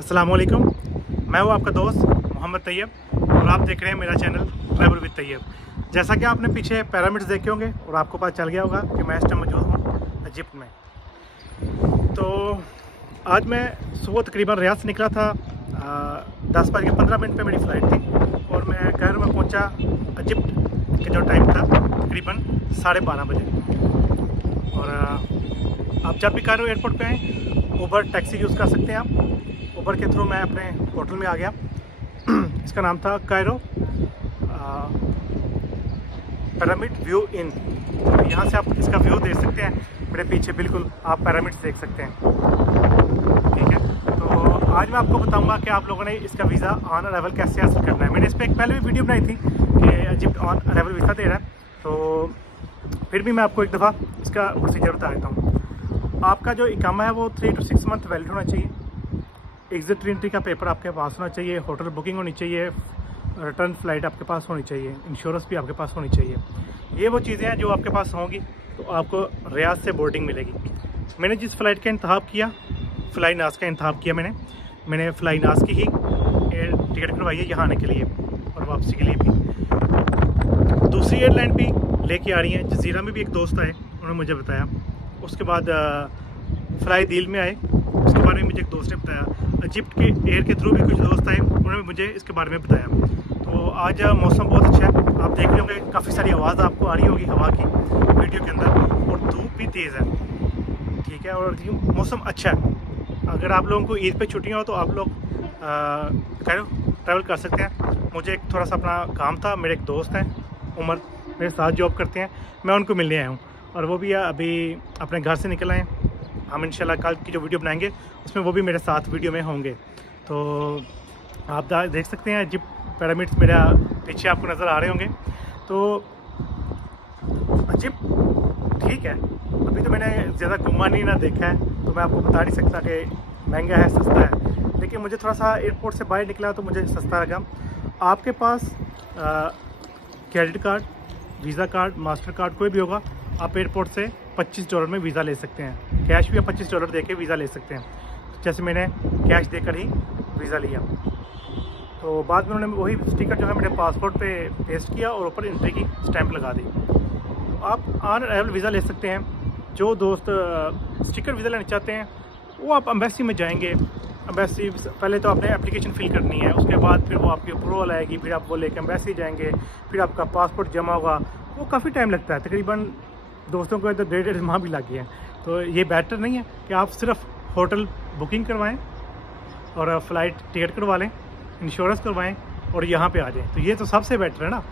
अस्सलामुअलैकुम, मैं हूँ आपका दोस्त मोहम्मद तैयब और आप देख रहे हैं मेरा चैनल ट्रैवल विद तैयब। जैसा कि आपने पीछे पिरामिड्स देखे होंगे और आपको पता चल गया होगा कि मैं इस टाइम मौजूद हूँ इजिप्ट में। तो आज मैं सुबह तकरीबन रियाद से निकला था, 10:15 पर मेरी फ़्लाइट थी और मैं कायरो में पहुँचा इजिप्ट का जो टाइम था तकरीबन 12:30 बजे। और आप जब भी कायरो एयरपोर्ट पे आएँ ऊबर टैक्सी यूज़ कर सकते हैं। आप ऊबर के थ्रू मैं अपने होटल में आ गया। इसका नाम था कायरो पिरामिड व्यू इन। यहाँ से आप इसका व्यू देख सकते हैं, मेरे पीछे बिल्कुल आप पिरामिड्स देख सकते हैं। ठीक है, तो आज मैं आपको बताऊंगा कि आप लोगों ने इसका वीज़ा ऑन अराइवल कैसे हासिल करना है। मैंने इस पर एक पहले भी वीडियो बनाई थी कि इजिप्ट ऑन अराइवल वीज़ा दे रहा है, तो फिर भी मैं आपको एक दफ़ा इसका प्रोसीजर बता देता हूँ। आपका जो इकामा है वो 3 to 6 मंथ वैलिड होना चाहिए। एग्जिट एंट्री का पेपर आपके पास होना चाहिए, होटल बुकिंग होनी चाहिए, रिटर्न फ़्लाइट आपके पास होनी चाहिए, इंश्योरेंस भी आपके पास होनी चाहिए। ये वो चीज़ें हैं जो आपके पास होंगी तो आपको रियाद से बोर्डिंग मिलेगी। मैंने जिस फ़्लाइट का इंतखाब किया, फ़्लाई नास का इंतखाब किया मैंने फ़्लाई नास की ही टिकट करवाई है यहाँ आने के लिए और वापसी के लिए भी। दूसरी एयरलाइन भी लेके आ रही हैं, जजीरा में भी एक दोस्त आए, उन्होंने मुझे बताया। उसके बाद फ्लाई दील में आए, उसके बारे में मुझे एक दोस्त ने बताया। इजिप्ट के एयर के थ्रू भी कुछ दोस्त आए, उन्होंने मुझे इसके बारे में बताया। तो आज मौसम बहुत अच्छा है, आप देख रहे होंगे काफ़ी सारी आवाज़ आपको आ रही होगी हवा की वीडियो के अंदर, और धूप भी तेज़ है। ठीक है, और मौसम अच्छा है। अगर आप लोगों को ईद पे छुट्टियाँ हो तो आप लोग ट्रैवल कर सकते हैं। मुझे एक थोड़ा सा अपना काम था, मेरे एक दोस्त हैं उमर, मेरे साथ जॉब करते हैं, मैं उनको मिलने आया हूँ और वो भी अभी अपने घर से निकल आए। हम इंशाल्लाह कल की जो वीडियो बनाएंगे उसमें वो भी मेरे साथ वीडियो में होंगे। तो आप देख सकते हैं इजिप्ट पिरामिड्स मेरा पीछे आपको नज़र आ रहे होंगे। तो इजिप्ट ठीक है, अभी तो मैंने ज़्यादा घूमा नहीं ना देखा है, तो मैं आपको बता नहीं सकता कि महंगा है सस्ता है, लेकिन मुझे थोड़ा सा एयरपोर्ट से बाहर निकला तो मुझे सस्ता लगा। आपके पास credit card, Visa card, Mastercard कोई भी होगा, आप एयरपोर्ट से $25 में वीज़ा ले सकते हैं। कैश भी आप $25 दे के वीज़ा ले सकते हैं। तो जैसे मैंने कैश देकर ही वीज़ा लिया, तो बाद में उन्होंने वही स्टिकर जो है मेरे पासपोर्ट पे पेस्ट किया और ऊपर एंट्री की स्टैंप लगा दी। तो आप ऑन अराइवल वीज़ा ले सकते हैं। जो दोस्त स्टिकर वीज़ा लेना चाहते हैं वो आप एम्बेसी में जाएंगे। एम्बेसी पहले तो आपने एप्लीकेशन फ़िल करनी है, उसके बाद फिर वो आपकी अप्रूवल आएगी, फिर आप वो लेकर एम्बेसी जाएंगे, फिर आपका पासपोर्ट जमा होगा। वो काफ़ी टाइम लगता है, तकरीबन दोस्तों को तो 1.5 माह भी लग गए हैं। तो ये बेहतर नहीं है कि आप सिर्फ होटल बुकिंग करवाएं और फ़्लाइट टिकट करवा लें, इंश्योरेंस करवाएं और यहाँ पे आ जाएं। तो ये तो सबसे बेटर है ना,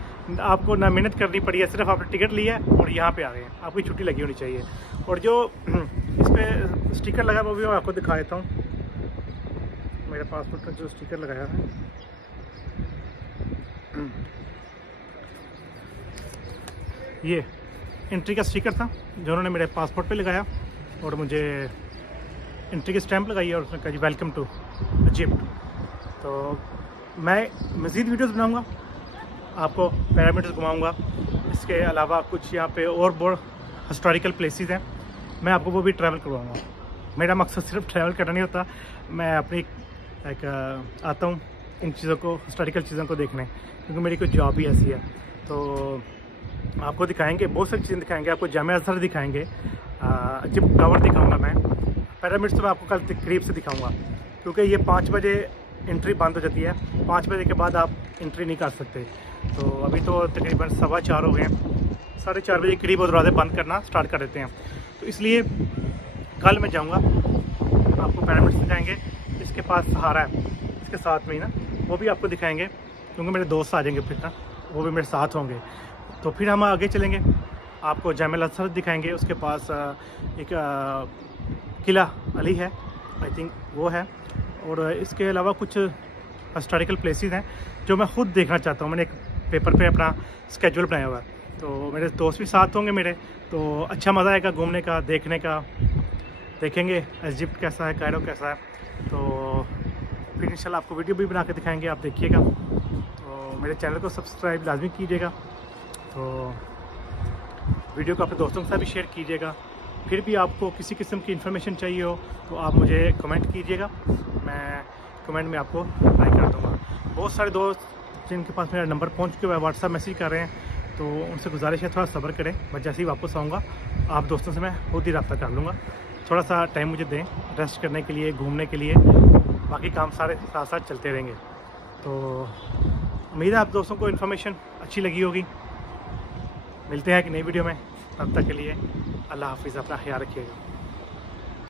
आपको ना मेहनत करनी पड़ी है, सिर्फ आपने टिकट लिया है और यहाँ पे आ गए हैं। आपकी छुट्टी लगी होनी चाहिए। और जो इस पर स्टिकर लगा वो भी मैं आपको दिखा देता हूँ। मेरे पासपोर्ट पर जो स्टिकर लगाया है, ये एंट्री का स्टिकर था जो उन्होंने मेरे पासपोर्ट पे लगाया और मुझे एंट्री की स्टैंप लगाई और उसने कहा जी वेलकम टू इजिप्ट। तो मैं मज़ीद वीडियोस बनाऊंगा, आपको पिरामिड्स घुमाऊंगा। इसके अलावा कुछ यहाँ पे और बहुत हिस्टोरिकल प्लेसेस हैं, मैं आपको वो भी ट्रैवल करवाऊंगा। मेरा मकसद सिर्फ ट्रैवल करना नहीं होता, मैं अपनी एक आता हूँ इन चीज़ों को, हिस्टोरिकल चीज़ों को देखने, क्योंकि मेरी कोई जॉब ही ऐसी है। तो आपको दिखाएंगे, बहुत सारी चीज़ें दिखाएंगे, आपको जामे अज़हर दिखाएंगे, इजिप्ट टावर दिखाऊंगा मैं। पिरामिड्स तो मैं आपको कल करीब से दिखाऊंगा, क्योंकि ये 5 बजे एंट्री बंद हो जाती है। 5 बजे के बाद आप एंट्री नहीं कर सकते। तो अभी तो तकरीबन 4:15 हो गए हैं, 4:30 बजे करीब वो दरवाजे बंद करना स्टार्ट कर देते हैं। तो इसलिए कल मैं जाऊँगा, आपको पिरामिड्स दिखाएँगे। इसके पास सहारा है, इसके साथ में ही ना, वो भी आपको दिखाएँगे, क्योंकि मेरे दोस्त आ जाएंगे फिर ना, वो भी मेरे साथ होंगे। तो फिर हम आगे चलेंगे, आपको जामे अज़हर दिखाएंगे। उसके पास एक किला अली है, आई थिंक वो है। और इसके अलावा कुछ हिस्टोरिकल प्लेसेस हैं जो मैं ख़ुद देखना चाहता हूँ। मैंने एक पेपर पे अपना स्केड्यूल बनाया हुआ है, तो मेरे दोस्त भी साथ होंगे मेरे, तो अच्छा मज़ा आएगा घूमने का, देखने का। देखेंगे इजिप्ट कैसा है, कायरो कैसा है। तो फिर इंशाल्लाह आपको वीडियो भी बना के दिखाएँगे, आप देखिएगा। तो मेरे चैनल को सब्सक्राइब लाजमी कीजिएगा। तो वीडियो को अपने दोस्तों के साथ भी शेयर कीजिएगा। फिर भी आपको किसी किस्म की इन्फॉर्मेशन चाहिए हो तो आप मुझे कमेंट कीजिएगा, मैं कमेंट में आपको रिप्लाई कर दूँगा। बहुत सारे दोस्त जिनके पास मेरा नंबर पहुँच चुके हुआ है व्हाट्सएप मैसेज कर रहे हैं, तो उनसे गुजारिश है थोड़ा सब्र करें। मैं जैसे ही वापस आऊँगा आप दोस्तों से मैं खुद ही रब्ता कर लूँगा। थोड़ा सा टाइम मुझे दें रेस्ट करने के लिए, घूमने के लिए, बाकी काम सारे साथ साथ चलते रहेंगे। तो उम्मीद है आप दोस्तों को इन्फॉर्मेशन अच्छी लगी होगी। मिलते हैं एक नई वीडियो में, तब तक के लिए अल्लाह हाफिज़, अपना ख्याल रखिएगा।